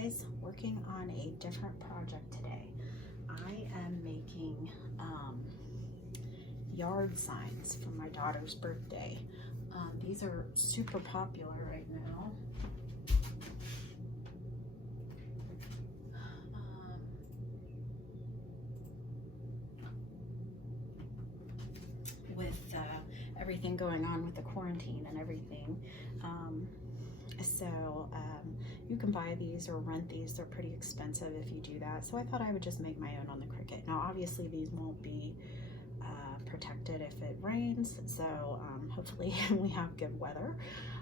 guys, working on a different project today. I am making yard signs for my daughter's birthday. These are super popular right now. With everything going on with the quarantine and everything. You can buy these or rent these. They're pretty expensive if you do that. So I thought I would just make my own on the Cricut. Now obviously these won't be protected if it rains, so hopefully we have good weather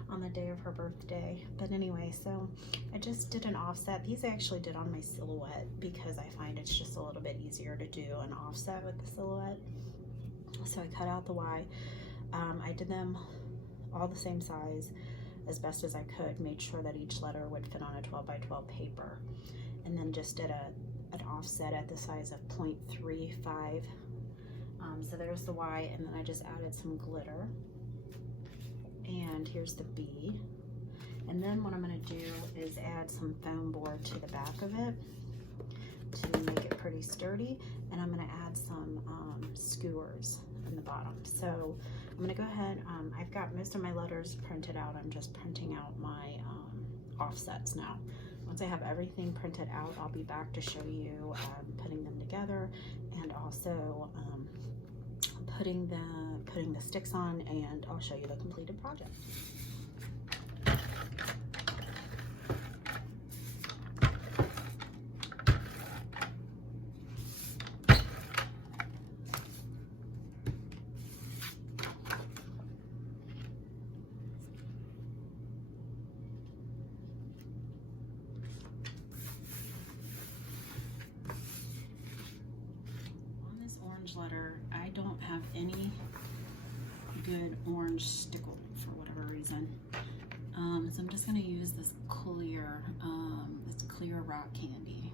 on the day of her birthday. But anyway, so I just did an offset. These I actually did on my silhouette because I find it's just a little bit easier to do an offset with the silhouette. So I cut out the Y. I did them all the same size as best as I could, made sure that each letter would fit on a 12 by 12 paper, and then just did an offset at the size of 0.35. So there's the Y, and then I just added some glitter, and here's the B. And then what I'm going to do is add some foam board to the back of it to make it pretty sturdy, and I'm going to add some skewers in the bottom. So I'm going to go ahead, I've got most of my letters printed out. I'm just printing out my offsets now. Once I have everything printed out, I'll be back to show you putting them together, and also putting the sticks on, and I'll show you the completed project. Letter, I don't have any good orange stickle for whatever reason, so I'm just going to use this clear rock candy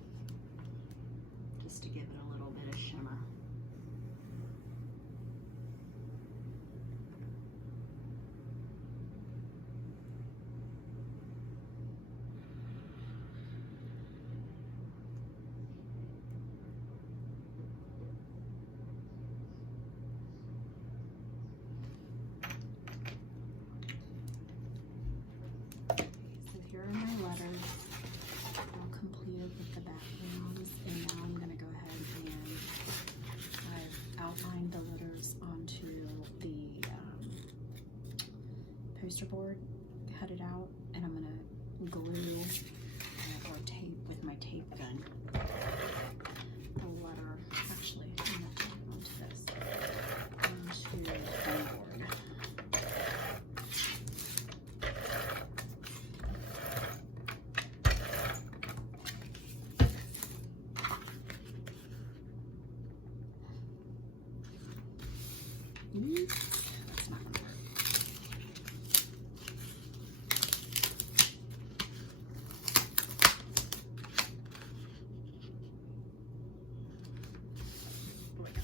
just to give it a little bit of shimmer. With the backgrounds, and now I'm going to go ahead and I've outlined the letters onto the poster board, cut it out, and I'm going to glue or tape with my tape gun the letter. Actually, I'm going to tape it onto this, onto the foam board. That's not going to work.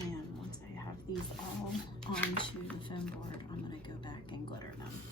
And once I have these all onto the foam board, I'm going to go back and glitter them.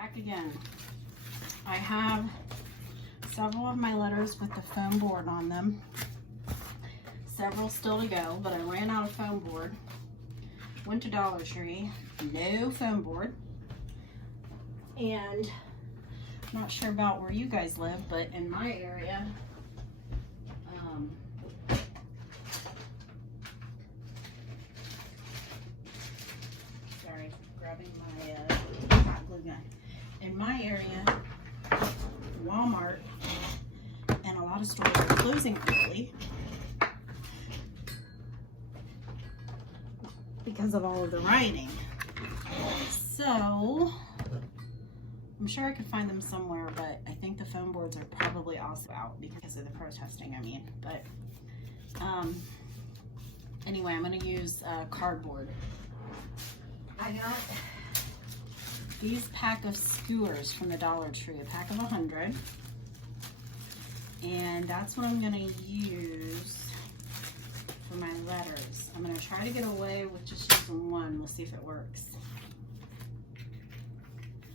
back again. I have several of my letters with the foam board on them. Several still to go, but I ran out of foam board. Went to Dollar Tree, no foam board. And I'm not sure about where you guys live, but in my area, sorry, grabbing my hot glue gun. In my area, Walmart and a lot of stores are closing early because of all of the rioting. So I'm sure I could find them somewhere, but I think the foam boards are probably also out because of the protesting, I mean. But anyway, I'm going to use cardboard. I got these pack of skewers from the Dollar Tree, a pack of 100. And that's what I'm going to use for my letters. I'm going to try to get away with just using one. We'll see if it works.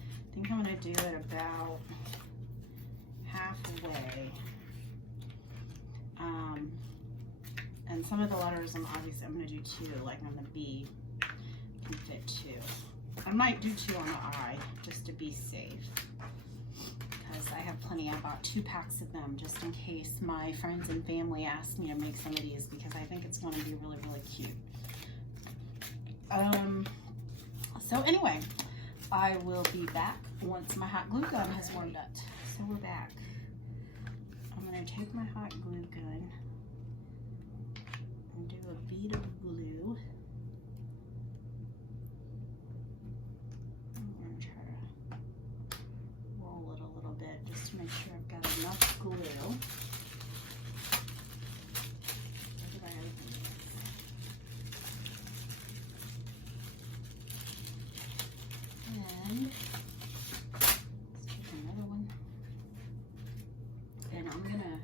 I think I'm going to do it about halfway. And some of the letters, I'm going to do two, like on the B, can fit two. I might do two on the I, just to be safe. Because I have plenty. I bought 2 packs of them just in case my friends and family ask me to make some of these, because I think it's going to be really, really cute. So anyway, I will be back once my hot glue gun has warmed up. So we're back. I'm going to take my hot glue gun and do a bead of glue. I'm going to try to roll it a little bit just to make sure I've got enough glue. Where did I open this? And let's take another one. And I'm gonna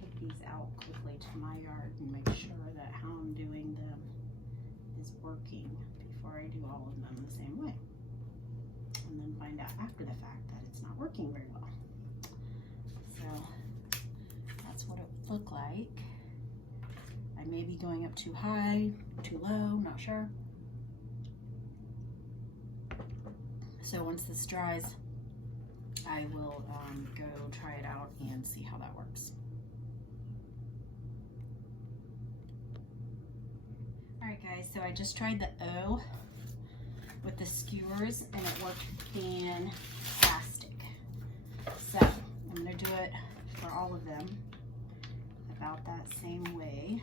take these out quickly to my yard and make sure that how I'm doing them is working before I do all of them the same way. And then find out after the fact that it's not working very well. So that's what it would look like. I may be going up too high, too low, not sure. So once this dries, I will go try it out and see how that works. Alright guys, so I just tried the O with the skewers and it worked fantastic. So I'm going to do it for all of them about that same way.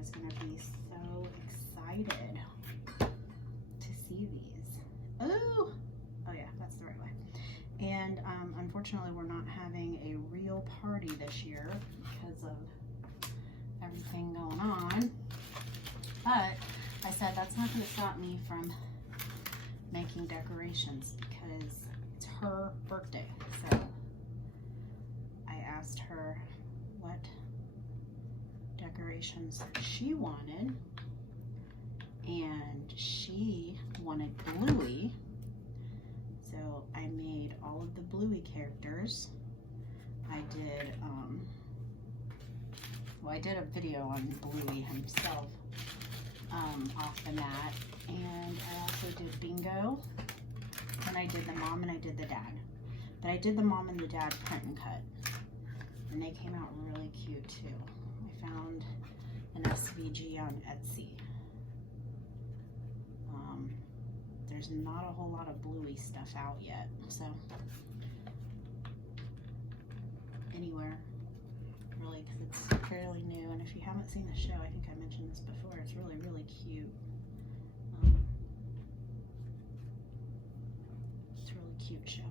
Is going to be so excited to see these. Oh yeah, that's the right way. And unfortunately we're not having a real party this year because of everything going on, but I said that's not going to stop me from making decorations because it's her birthday. So I asked her what decorations she wanted, and she wanted Bluey, so I made all of the Bluey characters. I did well, I did a video on Bluey himself off the mat, and I also did Bingo, and I did the mom and I did the dad, but I did the mom and the dad print and cut, and they came out really cute too. Found an SVG on Etsy. There's not a whole lot of Bluey stuff out yet, so anywhere really, because it's fairly new. And if you haven't seen the show, I think I mentioned this before, it's really, really cute. It's a really cute show.